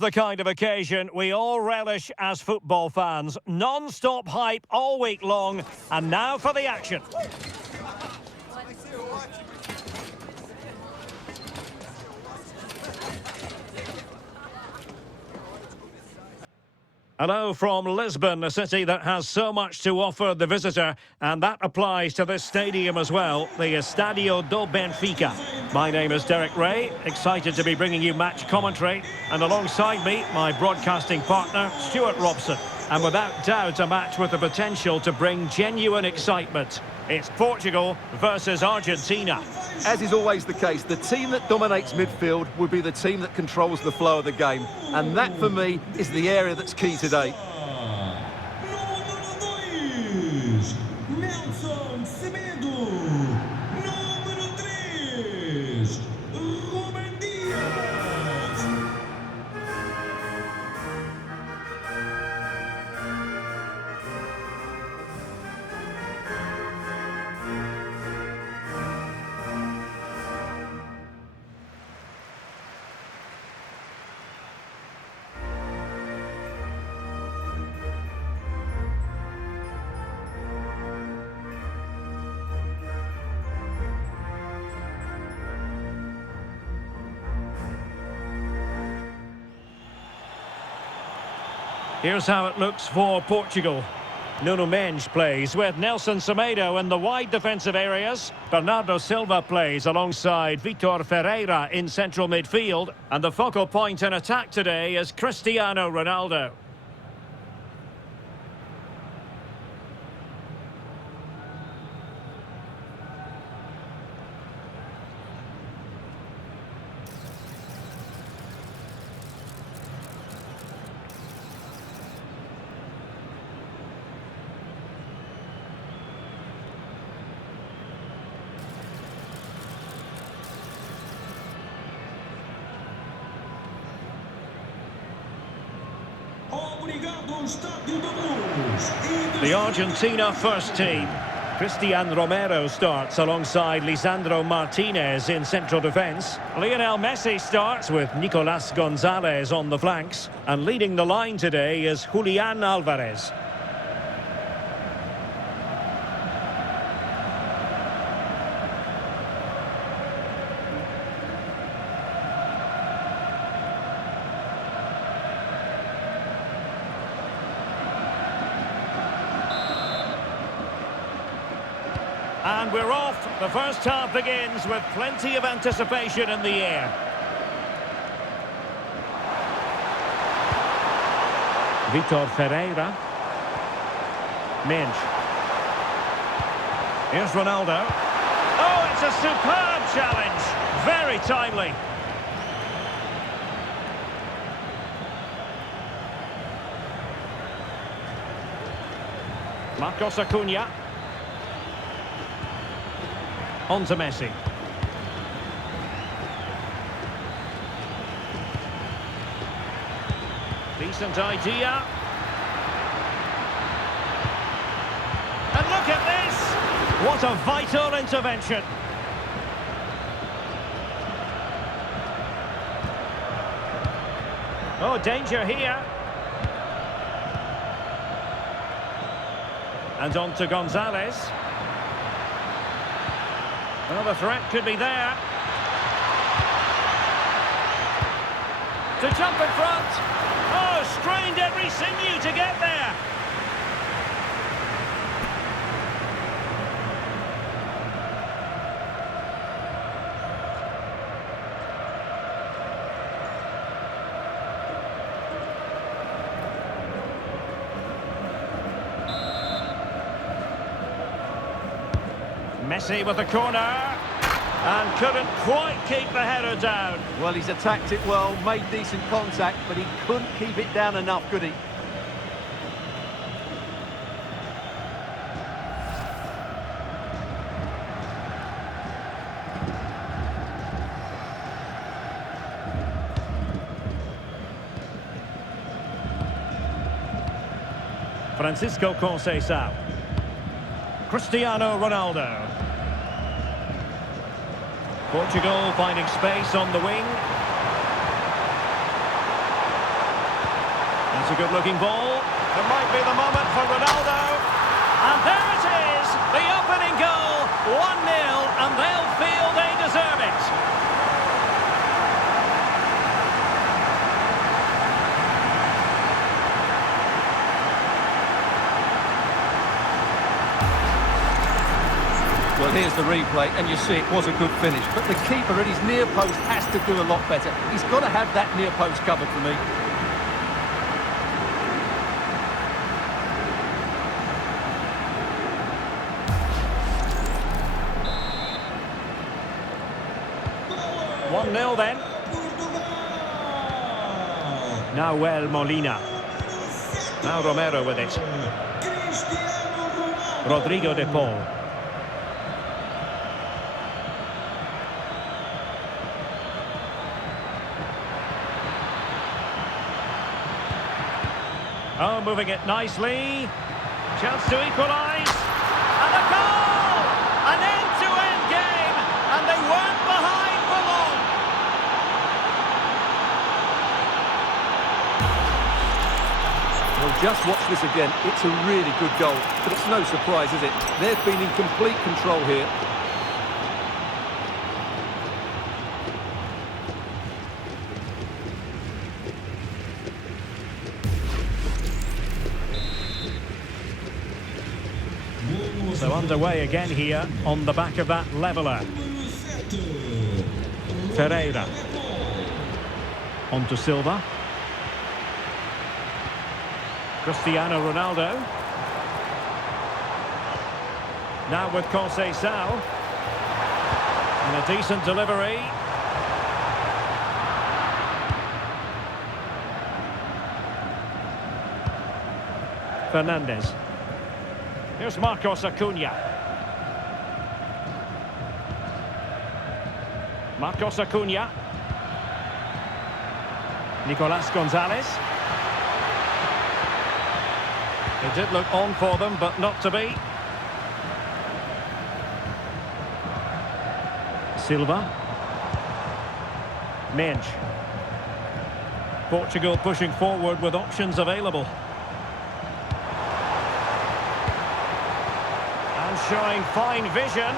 The kind of occasion we all relish as football fans. Non-stop hype all week long, and now for the action. Hello from Lisbon, a city that has so much to offer the visitor, and that applies to this stadium as well, the Estadio do Benfica. My name is Derek Ray, excited to be bringing you match commentary, and alongside me, my broadcasting partner, Stuart Robson. And without doubt, a match with the potential to bring genuine excitement. It's Portugal versus Argentina. As is always the case, the team that dominates midfield will be the team that controls the flow of the game. And that, for me, is the area that's key today. Here's how it looks for Portugal. Nuno Mendes plays with Nelson Semedo in the wide defensive areas. Bernardo Silva plays alongside Vitor Ferreira in central midfield. And the focal point in attack today is Cristiano Ronaldo. The Argentina first team. Cristiano Romero starts alongside Lisandro Martinez in central defence. Lionel Messi starts with Nicolas Gonzalez on the flanks. And leading the line today is Julian Alvarez. And we're off. The first half begins with plenty of anticipation in the air. Vitor Ferreira. Mendes. Here's Ronaldo. Oh, it's a superb challenge. Very timely. Marcos Acuna. On to Messi. Decent idea. And look at this! What a vital intervention. Oh, danger here. And on to Gonzalez. Well, the threat could be there. To jump in front. Oh, strained every sinew to get there. Messi with the corner, and couldn't quite keep the header down. Well, he's attacked it well, made decent contact, but he couldn't keep it down enough, could he? Francisco Conceição. Cristiano Ronaldo. Portugal finding space on the wing. It's a good-looking ball. It might be the moment for Ronaldo. And there it is, the opening goal. 1-0, and they'll feel they deserve it. Well, here's the replay, and you see it was a good finish. But the keeper at his near post has to do a lot better. He's got to have that near post covered for me. One 0 then. Now Molina. Now Romero with it. Rodrigo de Paul. Oh, moving it nicely. Chance to equalise. And a goal! An end-to-end game. And they weren't behind for long. Well, just watch this again. It's a really good goal. But it's no surprise, is it? They've been in complete control here. So underway again here on the back of that leveller. Ferreira. On to Silva. Cristiano Ronaldo. Now with Conceição. And a decent delivery. Fernandes. Here's Marcos Acuna. Marcos Acuna. Nicolas Gonzalez. It did look on for them, but not to be. Silva. Mendes. Portugal pushing forward with options available. Showing fine vision.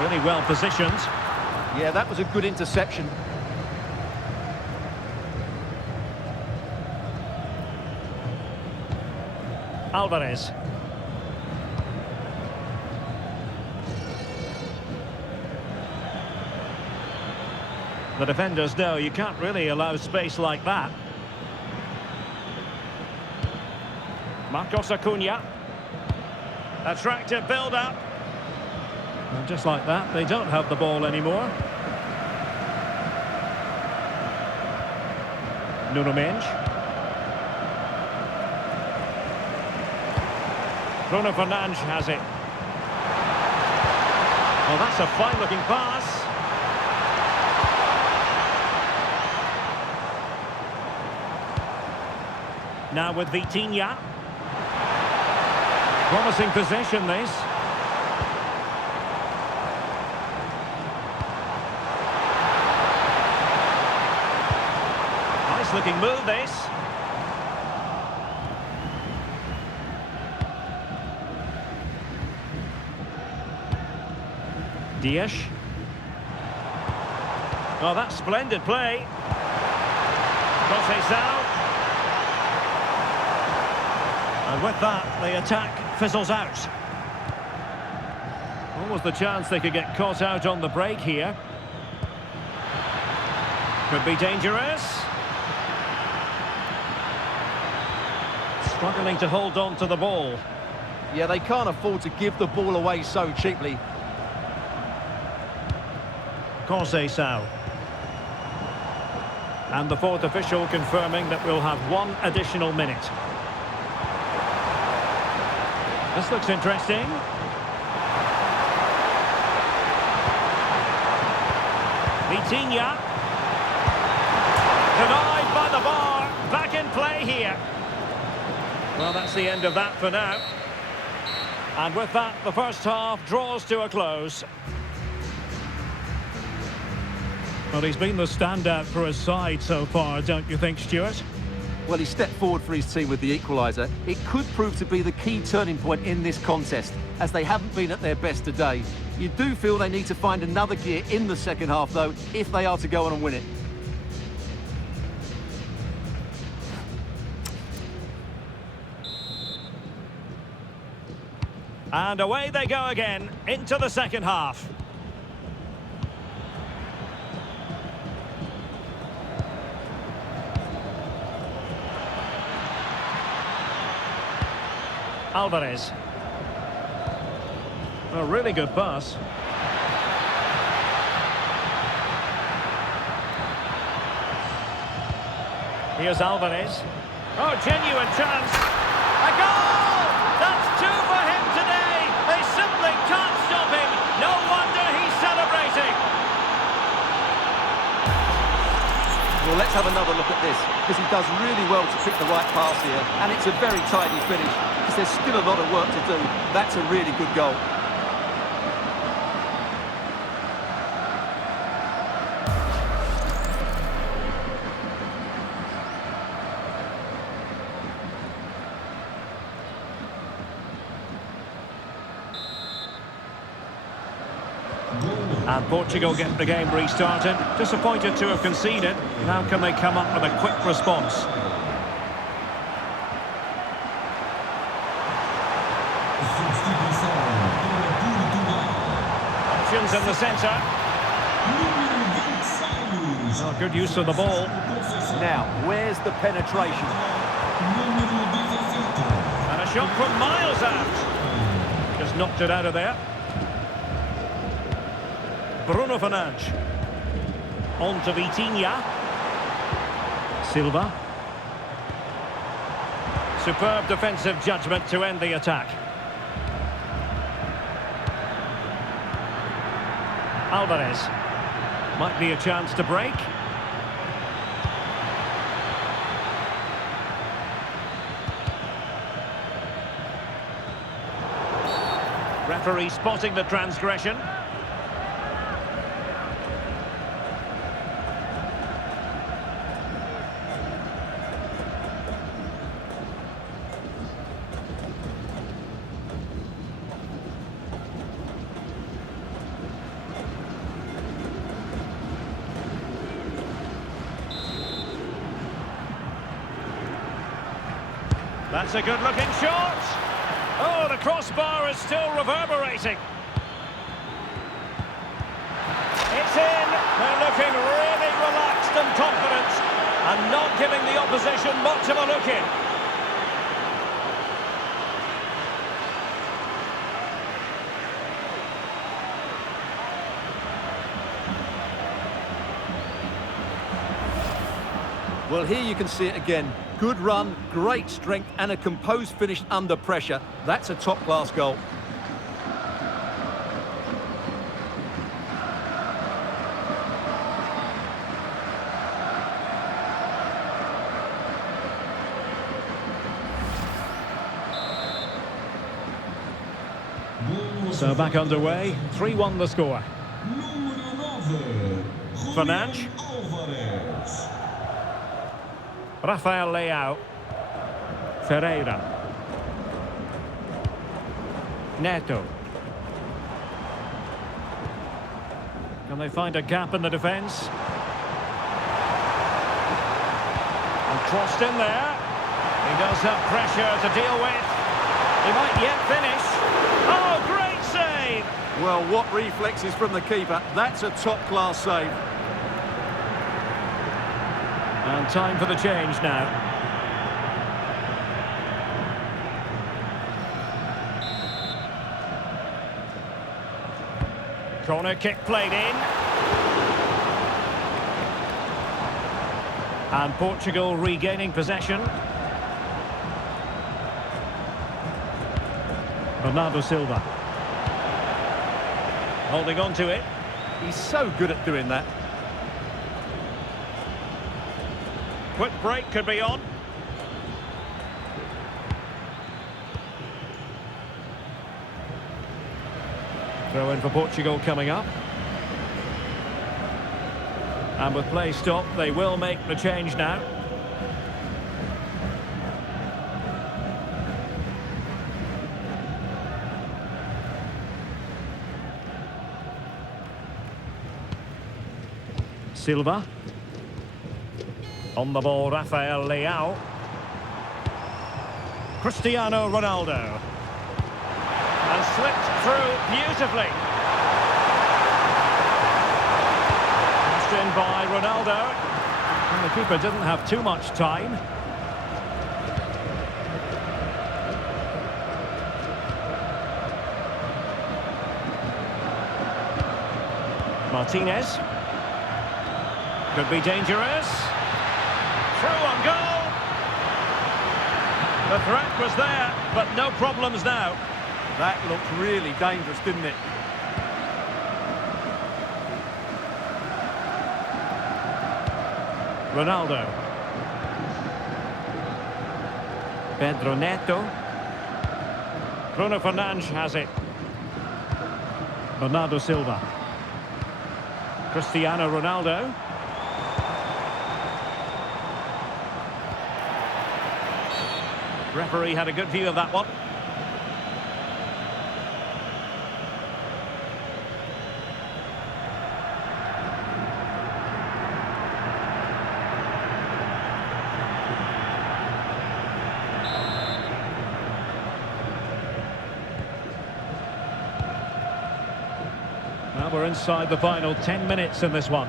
Really well positioned. Yeah, that was a good interception. Alvarez. The defenders know you can't really allow space like that. Marcos Acuna. Attractive build-up. And just like that, they don't have the ball anymore. Nuno Mendes. Bruno Fernandes has it. Well, that's a fine-looking pass. Now with Vitinha. Promising possession, this. Nice looking move, this. Dias. Oh, that's splendid play. Conceição. And with that, the attack fizzles out. What was the chance they could get caught out on the break here? Could be dangerous. Struggling to hold on to the ball. Yeah, they can't afford to give the ball away so cheaply. Conceição. And the fourth official confirming that we'll have one additional minute. This looks interesting. Vitinha. Denied by the bar. Back in play here. Well, that's the end of that for now. And with that, the first half draws to a close. Well, he's been the standout for his side so far, don't you think, Stuart? Well, he stepped forward for his team with the equaliser. It could prove to be the key turning point in this contest, as they haven't been at their best today. You do feel they need to find another gear in the second half, though, if they are to go on and win it. And away they go again, into the second half. Alvarez. A really good pass. Here's Alvarez. Oh, genuine chance. A goal! That's two for him today. They simply can't stop him. No wonder he's celebrating. Well, let's have another look at this, because he does really well to pick the right pass here, and it's a very tidy finish, because there's still a lot of work to do. That's a really good goal. And Portugal get the game restarted. Disappointed to have conceded. How can they come up with a quick response? Options in the centre. Oh, good use of the ball. Now, where's the penetration? And a shot from miles out. Just knocked it out of there. Bruno Fernandes. On to Vitinha. Silva. Superb defensive judgment to end the attack. Alvarez. Might be a chance to break. Referee spotting the transgression. That's a good-looking shot. Oh, the crossbar is still reverberating. It's in. They're looking really relaxed and confident and not giving the opposition much of a look in. Well, here you can see it again. Good run, great strength, and a composed finish under pressure. That's a top-class goal. So back underway, 3-1 the score. Fernandes. Rafael Leao. Ferreira. Neto. Can they find a gap in the defence? And crossed in there. He does have pressure to deal with. He might yet finish. Oh, great save! Well, what reflexes from the keeper. That's a top-class save. And time for the change now. Corner kick played in. And Portugal regaining possession. Bernardo Silva. Holding on to it. He's so good at doing that. Quick break could be on. Throw in for Portugal coming up. And with play stopped, they will make the change now. Silva. On the ball, Rafael Leao. Cristiano Ronaldo. And slipped through beautifully. Passed in by Ronaldo. And the keeper didn't have too much time. Martinez. Could be dangerous. Through on goal. The threat was there, but no problems now. That looked really dangerous, didn't it? Ronaldo. Pedro Neto. Bruno Fernandes has it. Bernardo Silva. Cristiano Ronaldo. Referee had a good view of that one. Now we're inside the final 10 minutes in this one.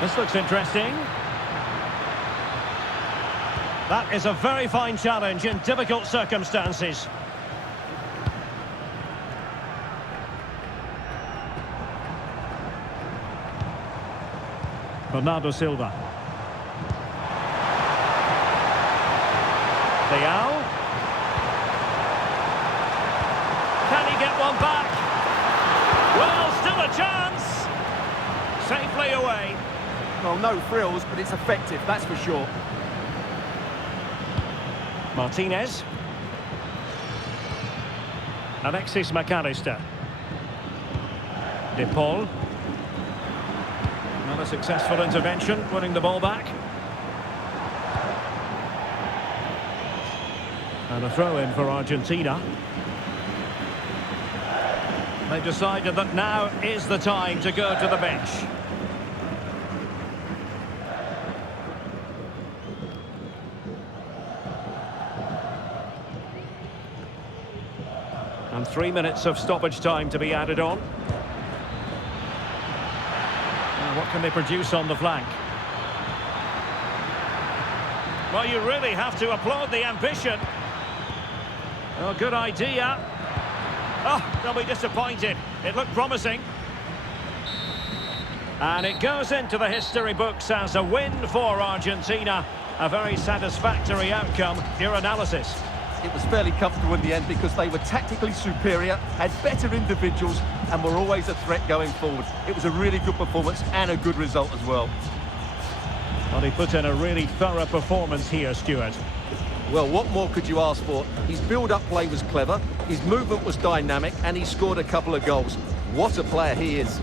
This looks interesting. That is a very fine challenge in difficult circumstances. Bernardo Silva. Leao. Can he get one back? Well, still a chance. Safely away. Well, no frills, but it's effective, that's for sure. Martinez. Alexis McAllister. De Paul. Another successful intervention, winning the ball back. And a throw-in for Argentina. They've decided that now is the time to go to the bench. And 3 minutes of stoppage time to be added on. Now, what can they produce on the flank? Well, you really have to applaud the ambition. Oh, good idea. Oh, they'll be disappointed. It looked promising. And it goes into the history books as a win for Argentina. A very satisfactory outcome. Your analysis? It was fairly comfortable in the end because they were tactically superior, had better individuals, and were always a threat going forward. It was a really good performance and a good result as well. Well, he put in a really thorough performance here, Stuart. Well, what more could you ask for? His build-up play was clever, his movement was dynamic, and he scored a couple of goals. What a player he is.